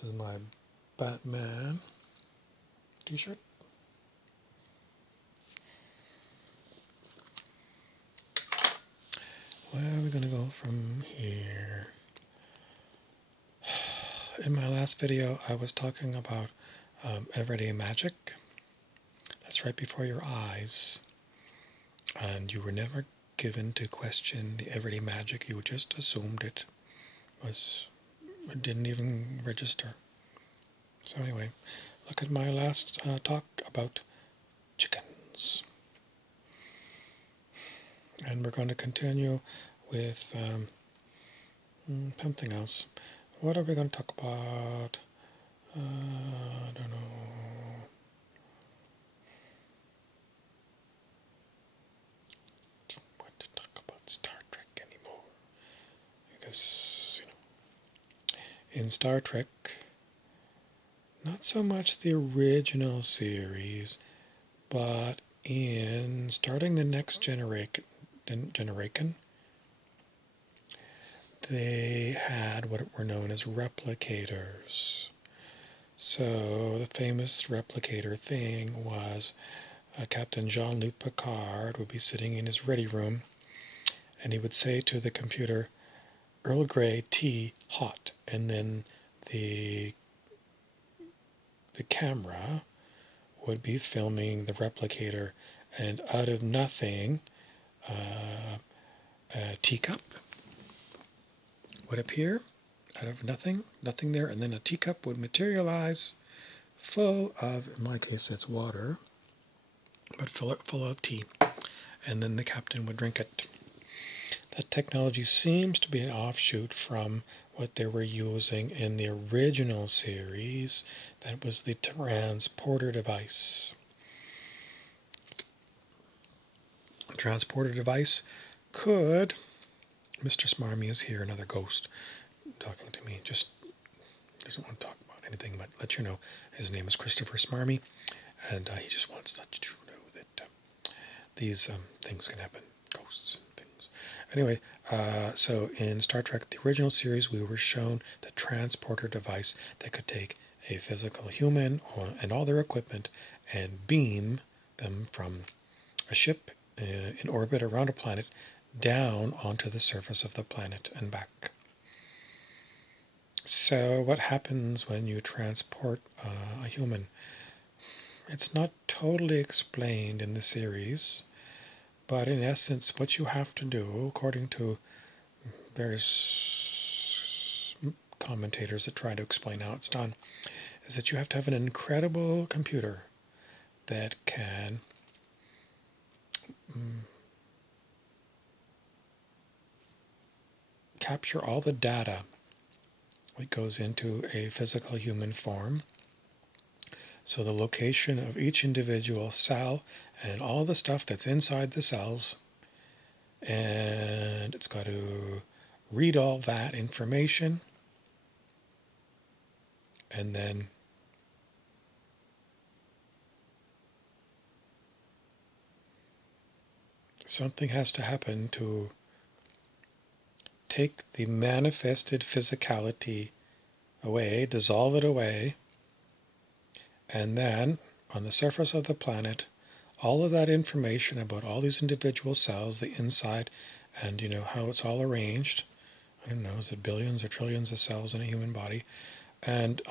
This is my Batman t-shirt. Where are we going to go from here? In my last video, I was talking about everyday magic. That's right before your eyes. And you were never given to question the everyday magic. You just assumed it didn't even register. So anyway, look at my last talk about chickens. And we're going to continue with something else. What are we going to talk about? I don't know. What to talk about Star Trek anymore? Because, in Star Trek, not so much the original series, but in starting the next generation, they had what were known as replicators. So the famous replicator thing was Captain Jean-Luc Picard would be sitting in his ready room, and he would say to the computer, Earl Grey tea hot, and then the camera would be filming the replicator, and out of nothing, a teacup would appear, out of nothing there, and then a teacup would materialize full of, in my case it's water, but full of tea, and then the captain would drink it. That technology seems to be an offshoot from what they were using in the original series. That was the transporter device. The transporter device could... Mr. Smarmy is here, another ghost, talking to me. Just doesn't want to talk about anything, but let you know his name is Christopher Smarmy, and he just wants to let you know that these things can happen, ghosts and things. Anyway, so in Star Trek, the original series, we were shown the transporter device that could take a physical human and all their equipment and beam them from a ship in orbit around a planet down onto the surface of the planet and back. So what happens when you transport a human? It's not totally explained in the series, but in essence what you have to do, according to various commentators that try to explain how it's done, is that you have to have an incredible computer that can capture all the data that goes into a physical human form. So the location of each individual cell and all the stuff that's inside the cells, and it's got to read all that information and then something has to happen to take the manifested physicality away, dissolve it away, and then on the surface of the planet, all of that information about all these individual cells, the inside, and how it's all arranged. I don't know, is it billions or trillions of cells in a human body? And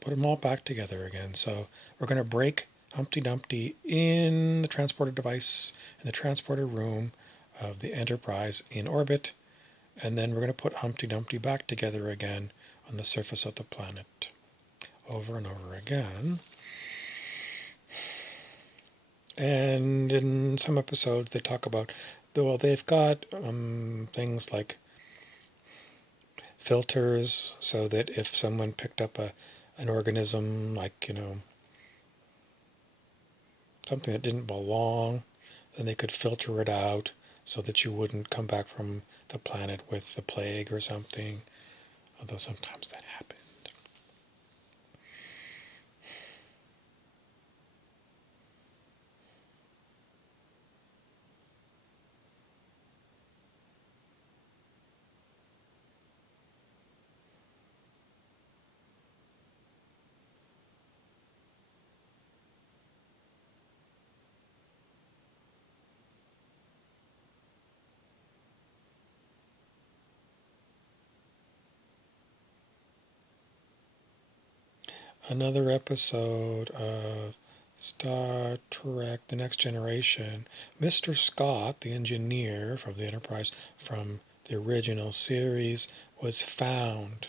put them all back together again. So we're going to break Humpty Dumpty in the transporter device, in the transporter room of the Enterprise in orbit, and then we're going to put Humpty Dumpty back together again on the surface of the planet, over and over again. And in some episodes they talk about, well, they've got things like filters, so that if someone picked up an organism like, something that didn't belong, then they could filter it out so that you wouldn't come back from the planet with the plague or something, although sometimes that happened. another episode of Star Trek The Next Generation, Mr. Scott, the engineer from the Enterprise from the original series, was found.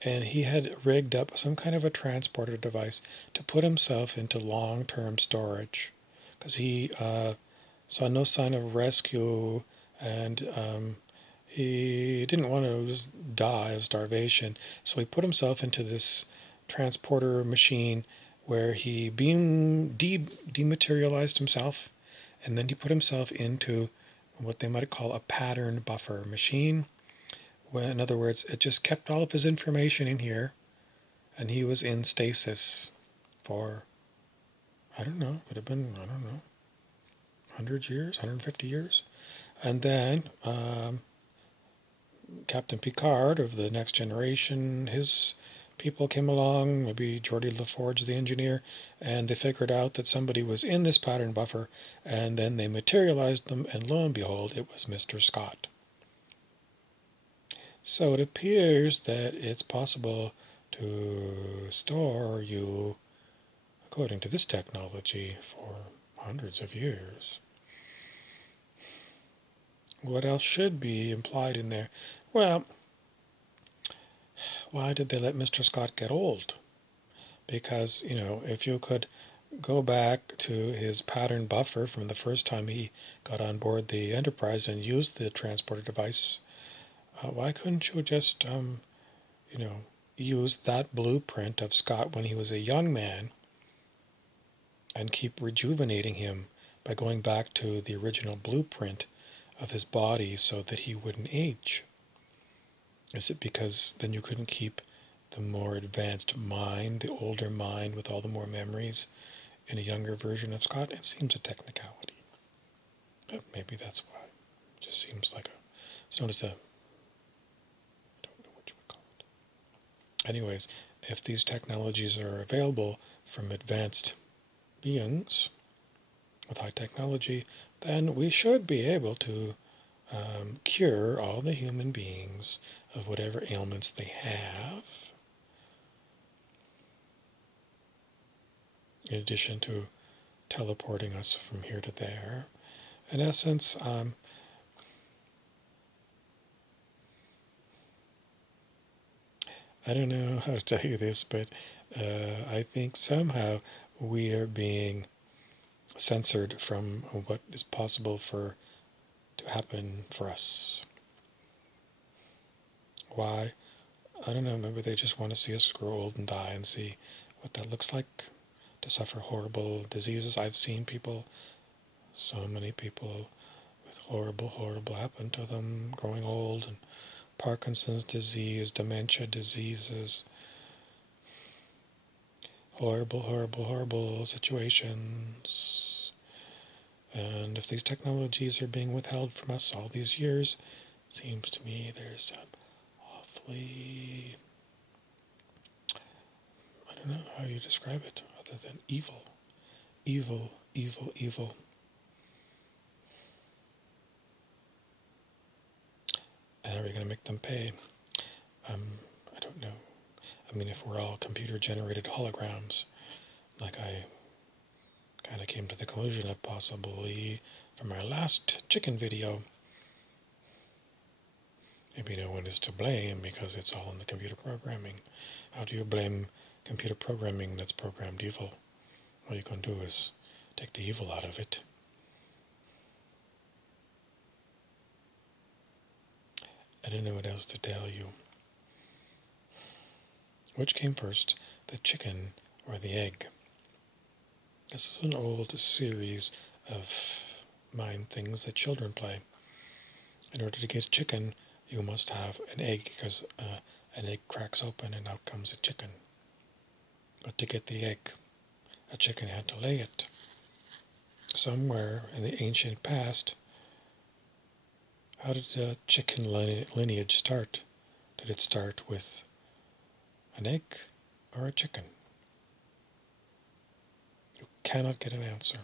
And he had rigged up some kind of a transporter device to put himself into long-term storage because he saw no sign of rescue, and he didn't want to just die of starvation, so he put himself into this transporter machine where he dematerialized himself, and then he put himself into what they might call a pattern buffer machine. Well, in other words, it just kept all of his information in here, and he was in stasis for, I don't know, would have been, 100 years, 150 years. And then Captain Picard of the Next Generation, his people came along, maybe Geordi LaForge, the engineer, and they figured out that somebody was in this pattern buffer, and then they materialized them, and lo and behold, it was Mr. Scott. So it appears that it's possible to store you, according to this technology, for hundreds of years. What else should be implied in there? Well, why did they let Mr. Scott get old? Because, if you could go back to his pattern buffer from the first time he got on board the Enterprise and used the transporter device, why couldn't you just, use that blueprint of Scott when he was a young man and keep rejuvenating him by going back to the original blueprint of his body so that he wouldn't age? Is it because then you couldn't keep the more advanced mind, the older mind with all the more memories, in a younger version of Scott? It seems a technicality. But maybe that's why. It just seems like it's known as I don't know what you would call it. Anyways, if these technologies are available from advanced beings with high technology, then we should be able to cure all the human beings of whatever ailments they have, in addition to teleporting us from here to there. In essence, I don't know how to tell you this, but I think somehow we are being censored from what is possible to happen for us. Why? I don't know. Maybe they just want to see us grow old and die and see what that looks like, to suffer horrible diseases. I've seen people, so many people, with horrible happen to them, growing old, and Parkinson's disease, dementia diseases, horrible situations. And if these technologies are being withheld from us all these years, seems to me there's some awfully, I don't know how you describe it other than evil. Evil. And how are we going to make them pay? I don't know. I mean, if we're all computer-generated holograms, like I kind of came to the conclusion of possibly from our last chicken video, maybe no one is to blame because it's all in the computer programming. How do you blame computer programming that's programmed evil? All you can do is take the evil out of it. I don't know what else to tell you. Which came first, the chicken or the egg? This is an old series of mind things that children play. In order to get a chicken, you must have an egg, because an egg cracks open and out comes a chicken. But to get the egg, a chicken had to lay it. Somewhere in the ancient past, how did the chicken lineage start? Did it start with an egg or a chicken? You cannot get an answer.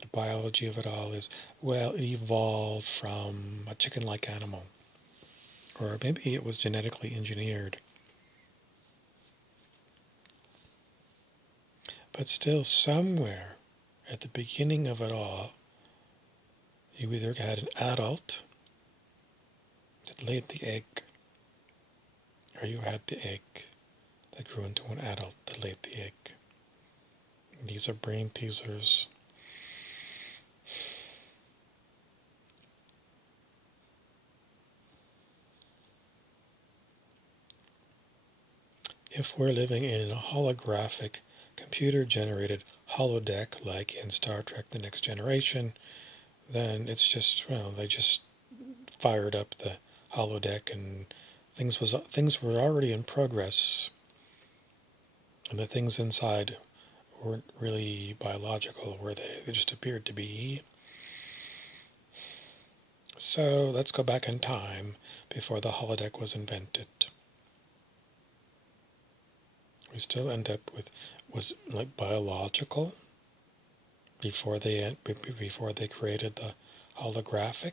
The biology of it all is, well, it evolved from a chicken-like animal. Or maybe it was genetically engineered. But still, somewhere at the beginning of it all, you either had an adult that laid the egg, or you had the egg that grew into an adult that laid the egg. These are brain teasers. If we're living in a holographic, computer-generated holodeck like in Star Trek The Next Generation, then it's just, well, they just fired up the holodeck and things were already in progress, and the things inside weren't really biological, were they? They just appeared to be. So let's go back in time before the holodeck was invented. We still end up with, was like biological before they created the holographic.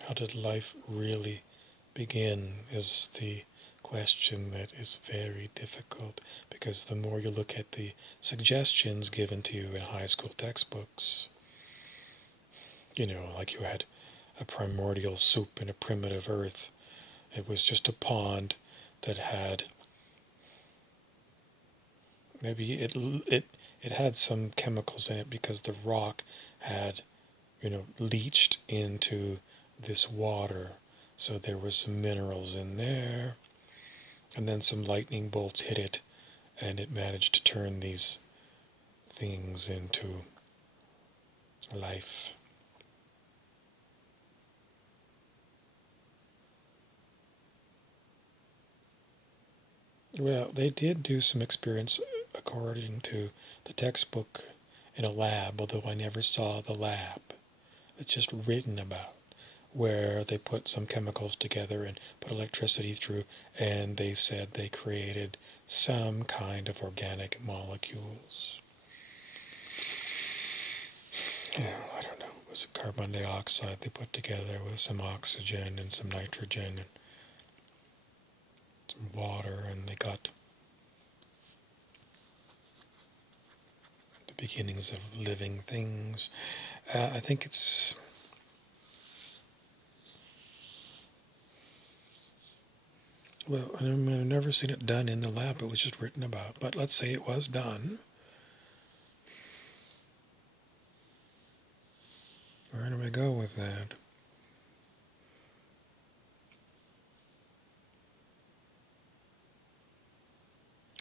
How did life really begin is the question that is very difficult, because the more you look at the suggestions given to you in high school textbooks, like you had a primordial soup in a primitive earth. It was just a pond that had, maybe it had some chemicals in it because the rock had, leached into this water. So there was some minerals in there, and then some lightning bolts hit it, and it managed to turn these things into life. Well, they did do some experiments according to the textbook in a lab, although I never saw the lab. It's just written about, where they put some chemicals together and put electricity through, and they said they created some kind of organic molecules. I don't know. It was carbon dioxide they put together with some oxygen and some nitrogen and some water, and they got the beginnings of living things. I think it's... Well, I've never seen it done in the lab. It was just written about. But let's say it was done. Where do we go with that?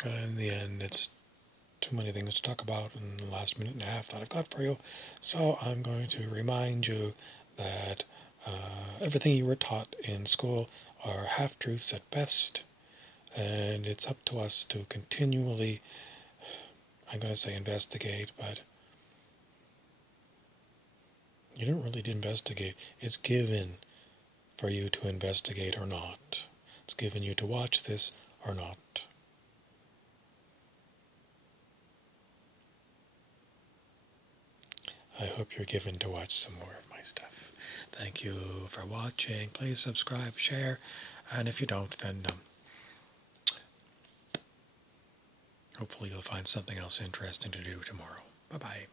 In the end, it's too many things to talk about in the last minute and a half that I've got for you. So I'm going to remind you that everything you were taught in school are half-truths at best, and it's up to us to continually, I'm going to say investigate, but you don't really investigate. It's given for you to investigate or not. It's given you to watch this or not. I hope you're given to watch some more of my stuff. Thank you for watching. Please subscribe, share, and if you don't, then hopefully you'll find something else interesting to do tomorrow. Bye-bye.